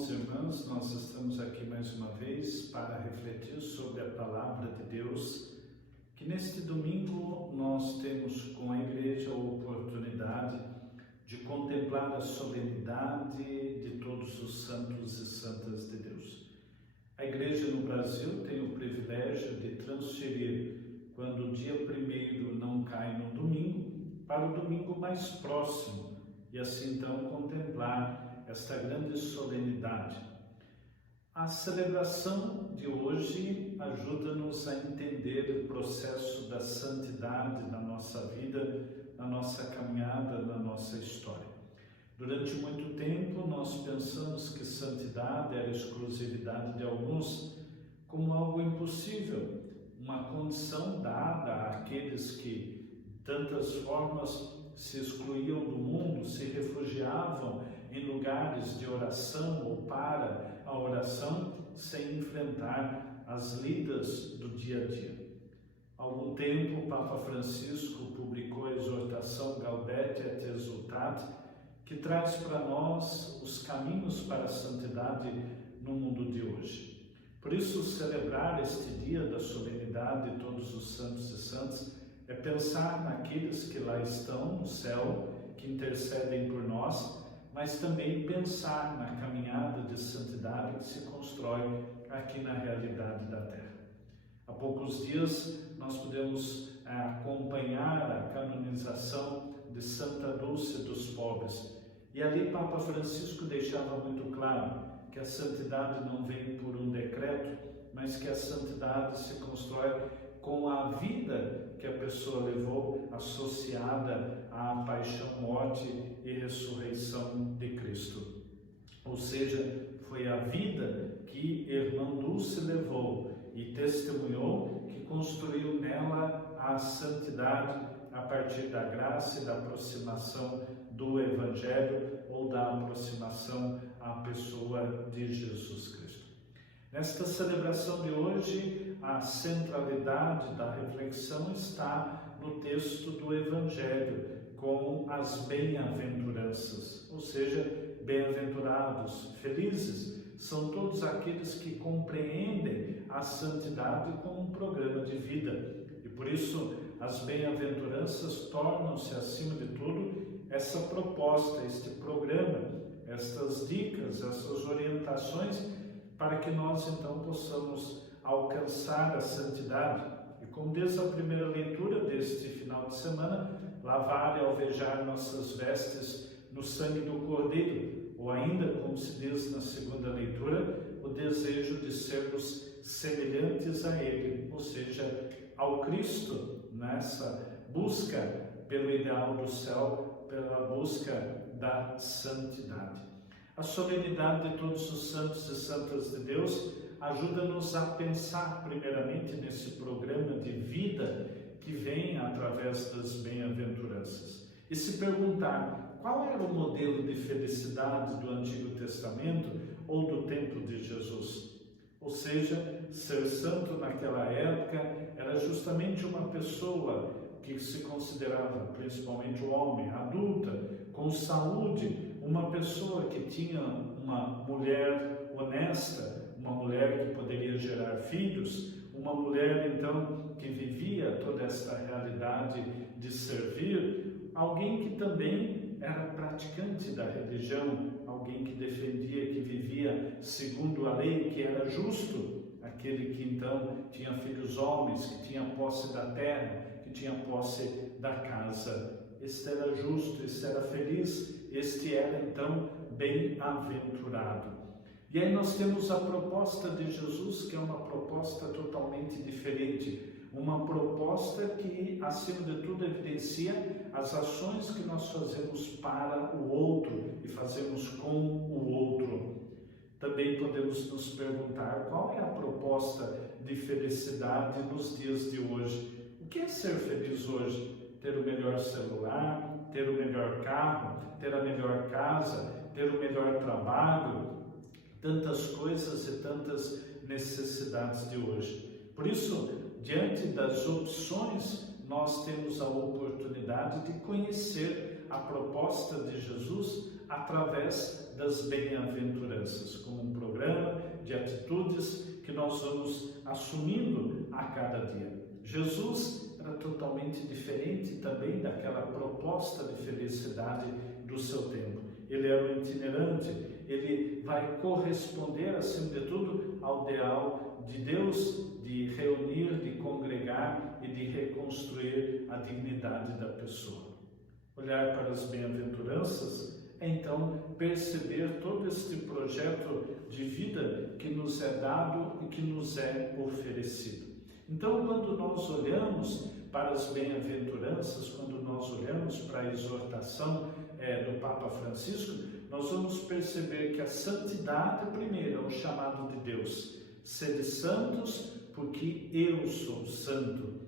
irmãos e irmãs, nós estamos aqui mais uma vez para refletir sobre a Palavra de Deus, que neste domingo nós temos com a Igreja a oportunidade de contemplar a solenidade de todos os santos e santas de Deus. A Igreja no Brasil tem o privilégio de transferir, quando o dia 1º não cai no domingo, para o domingo mais próximo, e assim então contemplar esta grande solenidade. A celebração de hoje ajuda-nos a entender o processo da santidade na nossa vida, na nossa caminhada, na nossa história. Durante muito tempo nós pensamos que santidade era exclusividade de alguns, como algo impossível, uma condição dada àqueles que de tantas formas se excluíam do mundo, se refugiavam em lugares de oração ou para a oração, sem enfrentar as lidas do dia a dia. Há algum tempo, o Papa Francisco publicou a exortação Gaudete et Exsultate, que traz para nós os caminhos para a santidade no mundo de hoje. Por isso, celebrar este dia da solenidade de todos os santos e santas é pensar naqueles que lá estão no céu, que intercedem por nós, mas também pensar na caminhada de santidade que se constrói aqui na realidade da Terra. Há poucos dias nós pudemos acompanhar a canonização de Santa Dulce dos Pobres. E ali Papa Francisco deixava muito claro que a santidade não vem por um decreto, mas que a santidade se constrói com a vida que a pessoa levou associada à paixão, morte e ressurreição de Cristo. Ou seja, foi a vida que Irmã Dulce levou e testemunhou que construiu nela a santidade a partir da graça e da aproximação do Evangelho ou da aproximação à pessoa de Jesus Cristo. Nesta celebração de hoje, a centralidade da reflexão está no texto do Evangelho, com as bem-aventuranças, ou seja, bem-aventurados, felizes, são todos aqueles que compreendem a santidade como um programa de vida. E por isso, as bem-aventuranças tornam-se, acima de tudo, essa proposta, este programa, estas dicas, essas orientações, para que nós então possamos alcançar a santidade. E como diz a primeira leitura deste final de semana, lavar e alvejar nossas vestes no sangue do Cordeiro, ou ainda, como se diz na segunda leitura, o desejo de sermos semelhantes a Ele, ou seja, ao Cristo, nessa busca pelo ideal do céu, pela busca da santidade. A solenidade de todos os santos e santas de Deus ajuda-nos a pensar primeiramente nesse programa de vida que vem através das bem-aventuranças e se perguntar qual era o modelo de felicidade do Antigo Testamento ou do tempo de Jesus. Ou seja, ser santo naquela época era justamente uma pessoa que se considerava, principalmente o homem, adulta, com saúde, uma pessoa que tinha uma mulher honesta, uma mulher que poderia gerar filhos, uma mulher então que vivia toda esta realidade de servir, alguém que também era praticante da religião, alguém que defendia, que vivia segundo a lei, que era justo, aquele que então tinha filhos homens, que tinha posse da terra, que tinha posse da casa. Este era justo, este era feliz, este era então bem-aventurado. E aí nós temos a proposta de Jesus, que é uma proposta totalmente diferente, uma proposta que, acima de tudo, evidencia as ações que nós fazemos para o outro e fazemos com o outro. Também podemos nos perguntar qual é a proposta de felicidade nos dias de hoje. O que é ser feliz hoje? Ter o melhor celular, ter o melhor carro, ter a melhor casa, ter o melhor trabalho, tantas coisas e tantas necessidades de hoje. Por isso, diante das opções, nós temos a oportunidade de conhecer a proposta de Jesus através das bem-aventuranças, como um programa de atitudes que nós vamos assumindo a cada dia. Jesus era totalmente diferente também daquela proposta de felicidade do seu tempo. Ele era um itinerante, ele vai corresponder, acima de tudo, ao ideal de Deus de reunir, de congregar e de reconstruir a dignidade da pessoa. Olhar para as bem-aventuranças é então perceber todo este projeto de vida que nos é dado e que nos é oferecido. Então, quando nós olhamos para as bem-aventuranças, quando nós olhamos para a exortação do Papa Francisco, nós vamos perceber que a santidade, primeiro, é o chamado de Deus. Sede santos, porque eu sou santo.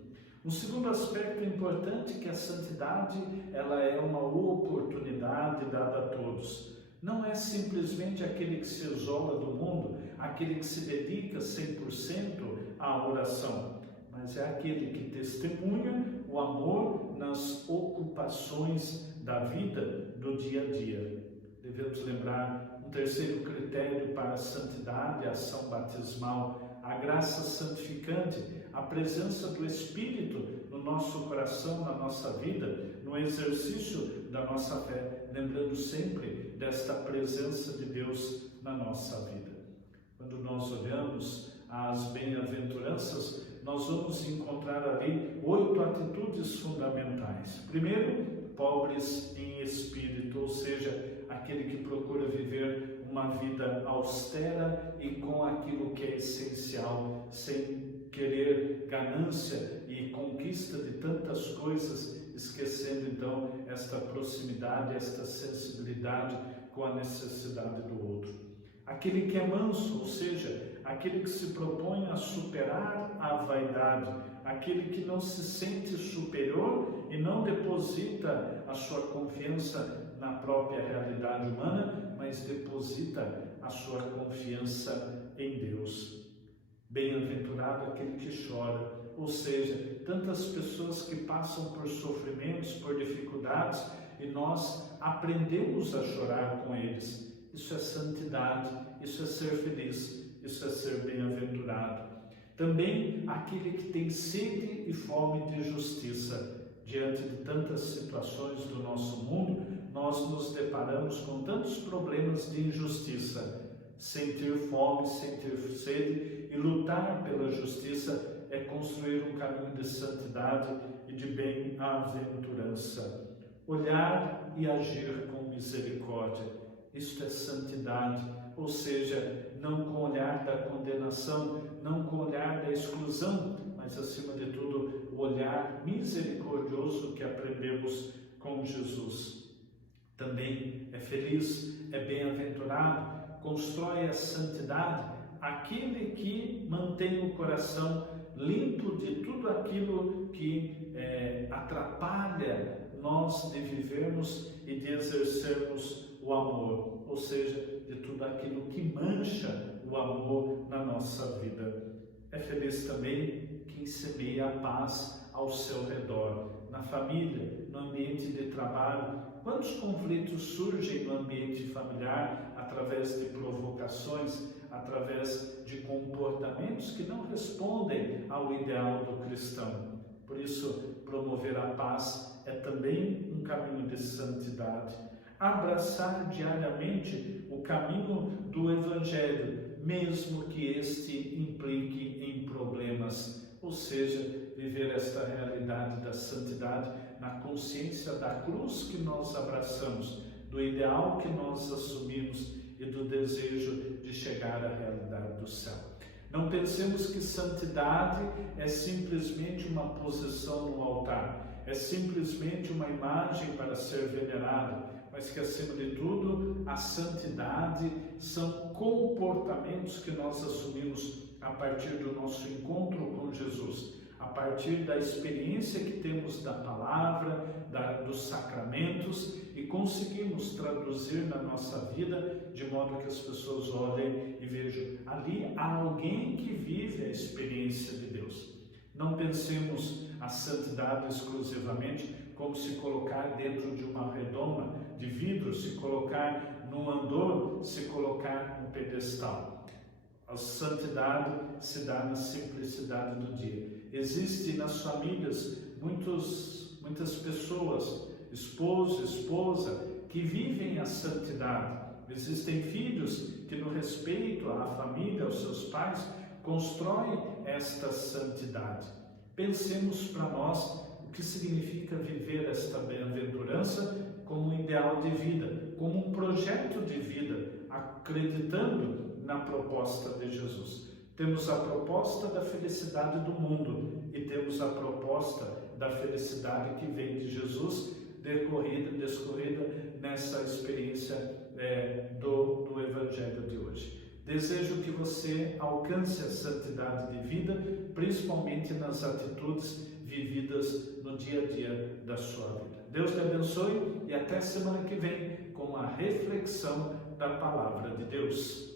Um segundo aspecto importante é que a santidade ela é uma oportunidade dada a todos. Não é simplesmente aquele que se isola do mundo, aquele que se dedica 100% à oração, mas é aquele que testemunha o amor nas ocupações da vida do dia a dia. Devemos lembrar um terceiro critério para a santidade, a ação batismal, a graça santificante, a presença do Espírito no nosso coração, na nossa vida, no exercício da nossa fé, lembrando sempre desta presença de Deus na nossa vida. Quando nós olhamos as bem-aventuranças, nós vamos encontrar ali 8 atitudes fundamentais. Primeiro, pobres em espírito, ou seja, aquele que procura viver uma vida austera e com aquilo que é essencial, sem querer ganância e conquista de tantas coisas, esquecendo então esta proximidade, esta sensibilidade com a necessidade do outro. Aquele que é manso, ou seja, aquele que se propõe a superar a vaidade, aquele que não se sente superior e não deposita a sua confiança na própria realidade humana, mas deposita a sua confiança em Deus. Bem-aventurado aquele que chora, ou seja, tantas pessoas que passam por sofrimentos, por dificuldades, e nós aprendemos a chorar com eles. Isso é santidade, isso é ser feliz, isso é ser bem-aventurado. Também aquele que tem sede e fome de justiça. Diante de tantas situações do nosso mundo, nós nos deparamos com tantos problemas de injustiça. Sentir fome, sentir sede e lutar pela justiça é construir um caminho de santidade e de bem-aventurança. Olhar e agir com misericórdia. Isto é santidade, ou seja, não com o olhar da condenação, não com o olhar da exclusão, mas acima de tudo o olhar misericordioso que aprendemos com Jesus. Também é feliz, é bem-aventurado, constrói a santidade, aquele que mantém o coração limpo de tudo aquilo que atrapalha nós de vivermos e de exercermos o amor, ou seja, de tudo aquilo que mancha o amor na nossa vida. É feliz também quem semeia a paz ao seu redor, na família, no ambiente de trabalho. Quantos conflitos surgem no ambiente familiar através de provocações, através de comportamentos que não respondem ao ideal do cristão. Por isso, promover a paz é também um caminho de santidade. Abraçar diariamente o caminho do Evangelho, mesmo que este implique em problemas, ou seja, viver esta realidade da santidade na consciência da cruz que nós abraçamos, do ideal que nós assumimos e do desejo de chegar à realidade do céu. Não pensemos que santidade é simplesmente uma posição no altar, é simplesmente uma imagem para ser venerada, mas que, acima de tudo, a santidade são comportamentos que nós assumimos a partir do nosso encontro com Jesus, a partir da experiência que temos da palavra, dos sacramentos, e conseguimos traduzir na nossa vida de modo que as pessoas olhem e vejam, ali há alguém que vive a experiência de Deus. Não pensemos a santidade exclusivamente como se colocar dentro de uma redoma de vidro, se colocar num andor, se colocar num pedestal. A santidade se dá na simplicidade do dia. Existem nas famílias muitas pessoas, esposo, esposa, que vivem a santidade. Existem filhos que, no respeito à família, aos seus pais, constroem esta santidade. Pensemos para nós o que significa viver esta bem-aventurança como um ideal de vida, como um projeto de vida, acreditando na proposta de Jesus. Temos a proposta da felicidade do mundo e temos a proposta da felicidade que vem de Jesus, descorrida nessa experiência do Evangelho de hoje. Desejo que você alcance a santidade de vida, principalmente nas atitudes vividas no dia a dia da sua vida. Deus te abençoe e até semana que vem com a reflexão da Palavra de Deus.